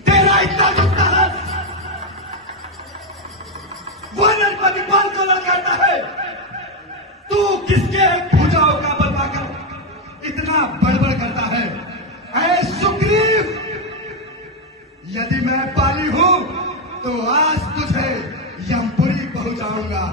तेरा इतना गुस्सा है, वो नरपति पाल को लड़काता है, तू किसके भुजाओं का बल पाकर इतना बड़बड़ करता है? ऐ सुग्रीव, यदि मैं पाली हूं तो आज तुझे यमपुरी पहुंचाऊंगा।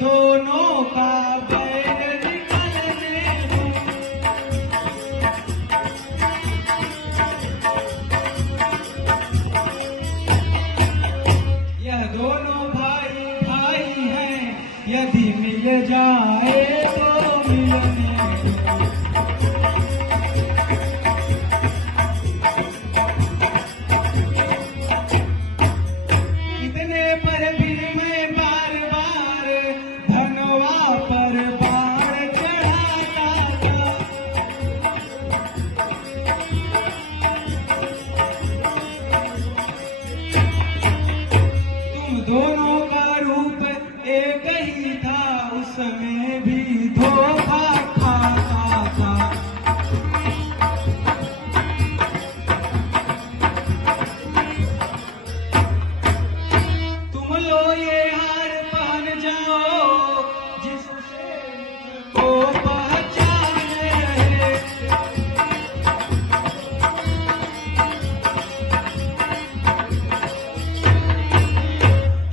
दोनों का बैर निकलने दो, यह दोनों भाई भाई हैं, यदि मिल जाए तो मिलने दो। इतने पर भी मैं बार बार धनवा पर बाण चढ़ाता था। तुम दोनों का रूप एक ही था, उसमें भी धोखा खाता था। तुम लो ये हार पहन जाओ, जिससे मुझको पहचाने रहे।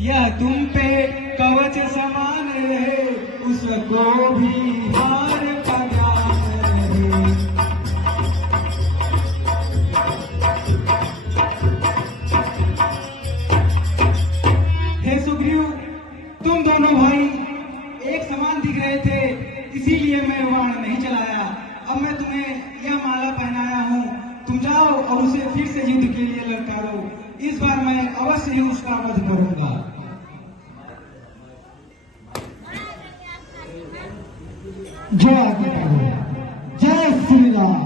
यह तुम पे कवच समान रहे, उसको भी हार पहनाने रहे। हे सुग्रीव, तुम दोनों भाई एक समान दिख रहे थे, इसीलिए मैं बाण नहीं चलाया। अब मैं तुम्हें यह माला पहनाया हूँ, तुम जाओ और उसे फिर से युद्ध के लिए ललकारो। इस बार मैं अवश्य ही उसका वध करूंगा। जय जय श्री राम।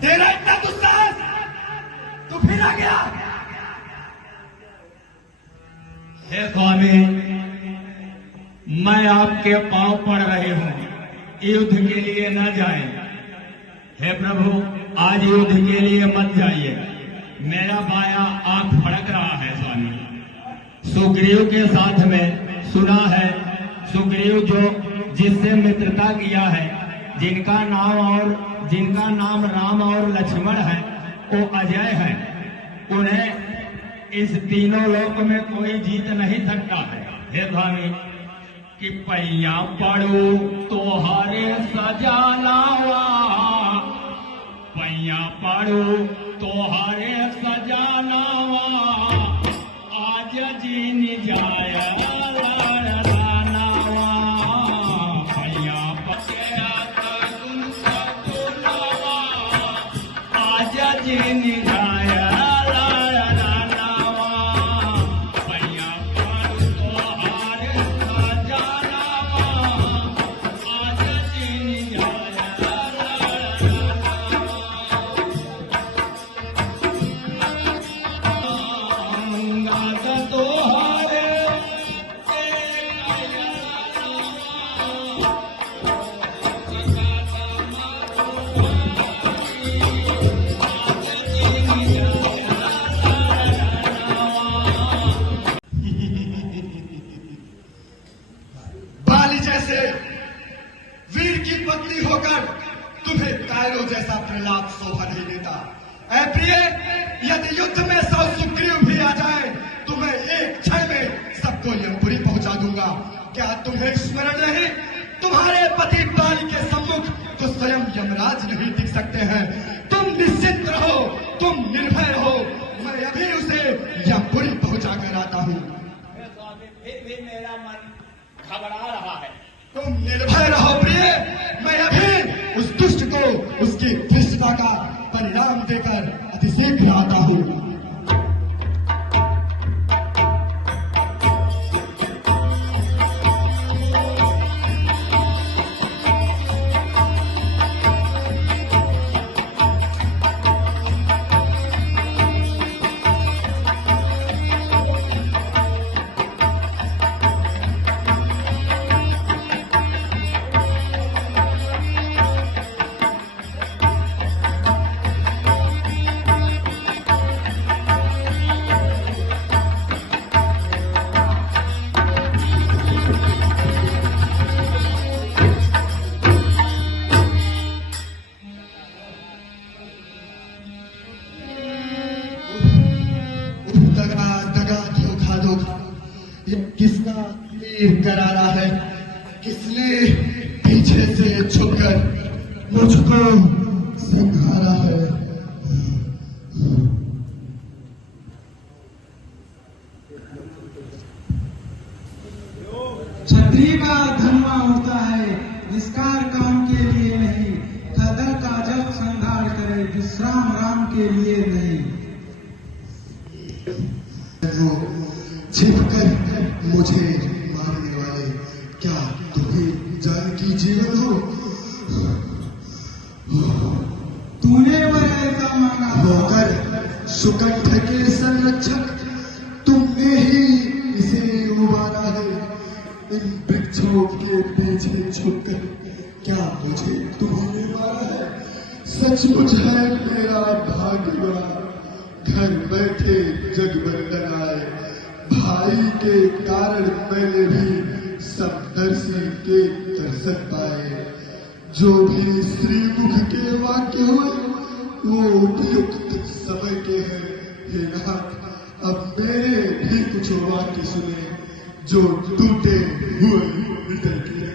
तेरा इतना गुस्सा है, तू फिर आ गया। हे स्वामी, मैं आपके पांव पड़ रहे हूं, युद्ध के लिए न जाएं। हे प्रभु, आज युद्ध के लिए मत जाइए। मेरा बाया आंख फड़क रहा है स्वामी। सुग्रीव के साथ में सुना है, सुग्रीव जो जिससे मित्रता किया है, जिनका नाम राम और लक्ष्मण है, वो अजय है। उन्हें इस तीनों लोक में कोई जीत नहीं सकता है। हे स्वामी, कि पैया पड़ू तोहारे सजानावा, पाड़ो तोहारे सजानावा आज जीन जाया लाड़ानावा भैया पतिया तकुन सकुनावा आज जीन जाया लाड़ानावा भैया पाड़ो तोहारे सजानावा आज जीन जाया बाली जैसे वीर की पत्नी होकर तुम्हें कायरो जैसा प्रहलाद शोभा नहीं देता। ऐ प्रिय, यदि युद्ध में 100 सुग्रीव भी आ जाए तो मैं एक क्षण में सबको यमपुरी पहुंचा दूंगा। क्या तुम्हें स्मरण नहीं? तुम्हारे पति बाली के सम्मुख तो स्वयं यमराज नहीं दिख सकते हैं। तुम निश्चिंत रहो, तुम निर्भय रहो, मैं अभी उसे यमपुरी पहुंचा कर आता हूँ। फिर भी मेरा मन घबरा रहा है। तुम निर्भय रहो प्रिय, मैं अभी उस दुष्ट को उसकी धृष्टता का परिणाम देकर अतिशीघ्र आता हूँ। ये किसका तीर करारा है? किसने पीछे से छुपकर मुझको संघारा है? क्षत्रिय का धर्म होता है निष्कार काम के लिए नहीं, खदर का जब संहार करे विश्राम राम के लिए नहीं। छिपकर मुझे मारने वाले क्या तुम्हें जानकी जीवन हो? तूने वह ऐसा मांगा होकर सुकंठ के संरक्षक तुमने ही इसे उबारा है। इन वृक्षों के पीछे छुपकर क्या मुझे तुम्हारे मारा है? सचमुच है मेरा भाग्य, घर बैठे जगबंदन आए। भाई के कारण मैंने भी समदर्शी के दर्शन पाए। जो भी श्रीमुख के वाक्य हुए वो उपयुक्त समय के हैं। हे नाथ, अब मेरे भी कुछ वाक्य सुने जो टूटे हुए हृदय के।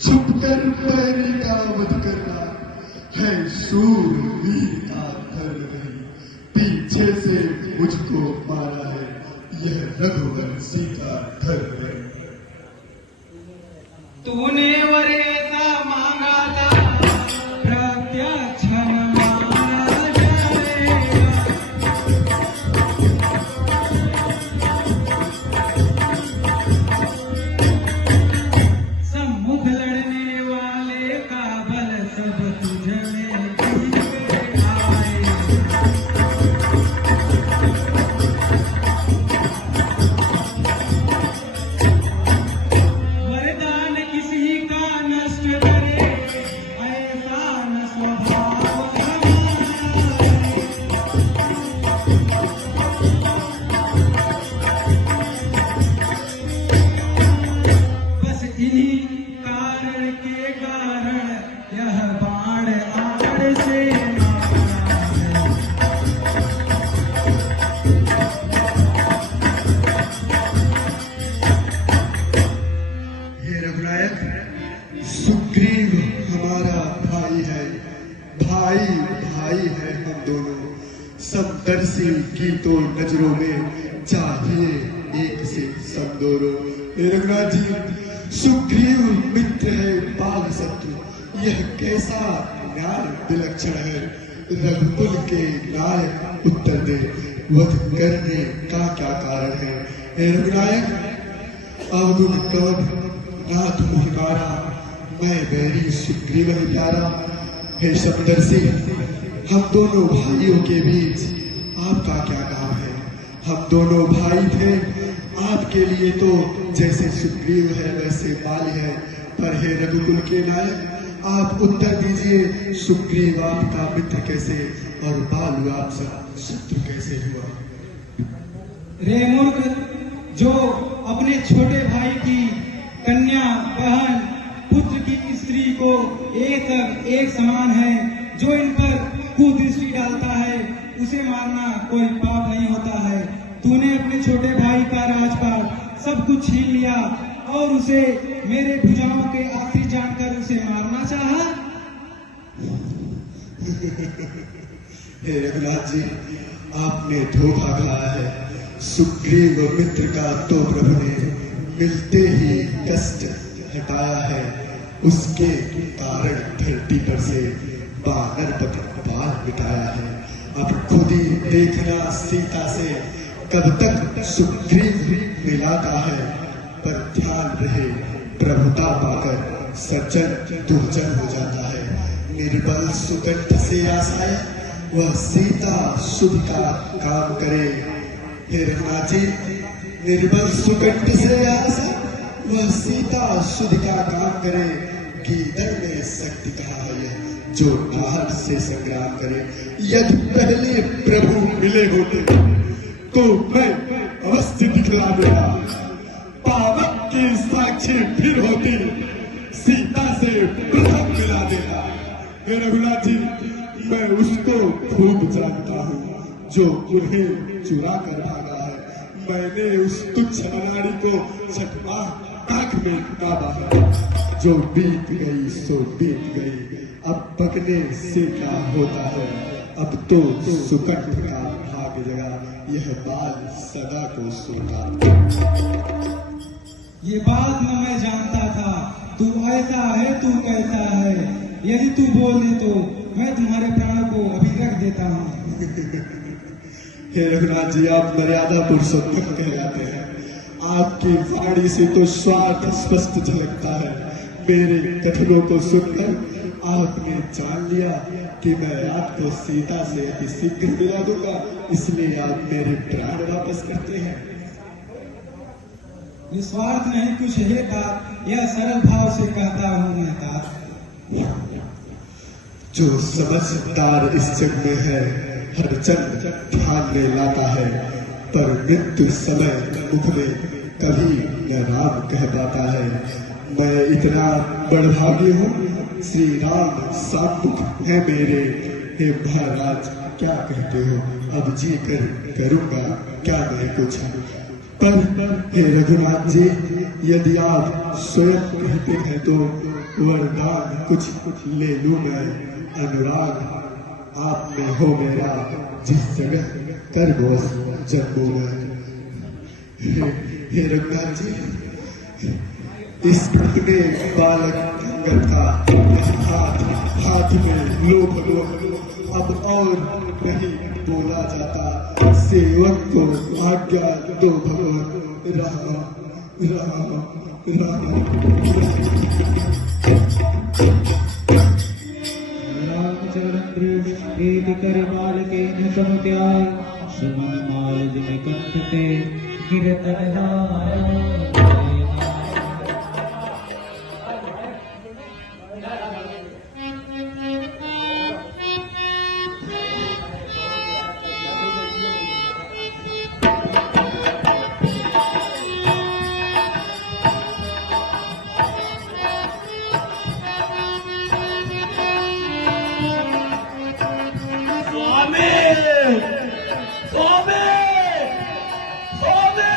छुपकर पैरी का वध करना है शूरवीर का धर्म, पीछे से मुझको मारा है यह रघुवंशी का धर्म। तूने वर ऐसा मांगा था प्रत्यक्ष मारा जाएगा। सम्मुख लड़ने वाले का बल सब तुझ में गिर आए। वरदान किसी का नष्ट करे ऐसा न स्वभाव हमारा। बस इन्हीं कारण के कारण यह बाण आड़ से मारा है। हे रघुनायक, सुग्रीव हमारा भाई है। भाई भाई है हम दोनों, समदर्शी की तो नजरों में चाहिए एक से समदोरो। रघुनाथ जी, सुग्रीव मित्र है बाल शत्रु, यह कैसा न्याय विलक्षण है। रघुकुल के नायक उत्तर दे, वध करने का क्या कारण है। हे रघुनायक, अवगुण कौन नाथ मुहकारा, मैं बैरी सुग्रीव ही प्यारा। हे समदर्शी, हम दोनों भाइयों के बीच आपका क्या काम है। हम दोनों भाई थे, आपके लिए तो जैसे सुग्रीव है वैसे बाली है। पर हे रघुकुल के नायक, आप उत्तर दीजिए, सुग्रीव आपका मित्र कैसे और बालू आपका शत्रु कैसे हुआ। रे मूर्ख, जो अपने छोटे भाई की कन्या, बहन, पुत्र की स्त्री को एक समान है, जो इन पर कुदृष्टि डालता है उसे मारना कोई पाप नहीं होता है। तूने अपने छोटे भाई का राजपाट सब कुछ छीन लिया और उसे मेरे भुजाओं के आखिरी जानकर उसे मारना चाहा। हे रघुनाथ जी, आपने धोखा खाया है। सुग्रीव मित्र का तो प्रभु ने मिलते ही कष्ट हटाया है, उसके कारण धरती पर से बानर बाल मिटाया है। अब खुद ही देखना सीता से कब तक सुग्रीव मिलाता है। पर ध्यान रहे, प्रभुता पाकर सज्जन दुर्जन हो जाता है। निर्बल सुकंठ से आसाए, वह सीता शुभ का काम करे। हे रघुनाथ जी, निर्बल सुकंठ से आसाए, वह सीता शुभ का काम करे। गीदड़ में शक्ति कहा है यह, जो बाहर से संग्राम करे। यदि पहले प्रभु मिले होते तो मैं अवश्य दिखला देता, पावक की साक्षी फिर होती, सीता से प्रथम मिला देता। हे रघुनाथ जी, मैं उसको खूब जानता हूँ जो उन्हें चुरा कर भागा है। मैंने उस तुच्छ अनाड़ी को छठवा आंख में दाबा है। जो बीत गई सो बीत गई, अब बकने से क्या होता है। अब तो सुकंठ का भाग जगा, यह बाल सदा को सोता। ये बात न मैं जानता था, तू ऐसा है तू कैसा है। यदि तू बोले तो मैं तुम्हारे प्राणों को अभी रख देता हूँ। हे रघुनाथ जी, आप मर्यादा पुरुषोत्तम कहलाते हैं। आपकी वाणी से तो स्वार्थ स्पष्ट झलकता है। मेरे कथनों को सुनकर आपने जान लिया कि मैं आपको सीता से अति शीघ्र मिला दूंगा, इसलिए आप मेरे प्राण वापस करते हैं। निस्वार्थ नहीं कुछ है तात, यह सरल भाव से कहता हूँ मैं तात। जो समझदार इस जग में है, हर चंद ध्यान में लाता है। पर मृत्यु समय मुख में कभी न राम कह पाता है। मैं इतना बड़भागी हूँ, श्री राम सामुख है मेरे। हे महाराज, क्या कहते हो, अब जी कर करूँगा क्या मैं कुछ। पर हे रघुनाथ जी, यदि आप स्वयं कहते हैं तो वरदान कुछ ले लूँ मैं। अनुराग आप में हो मेरा, जिस जगह कर बस जन्मों में। हे रघुनाथ जी, इस अपने बालक अंगद का हाथ में लोभ लोभ अब और नहीं बोला जाता। सेवक को आज्ञा दो भगवान, राम राम राम। प्रीति कर माल के न सम त्याग, सुमन माल जिन कंठ पे गिरतन हारा। स्वामी स्वामी स्वामी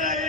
नहीं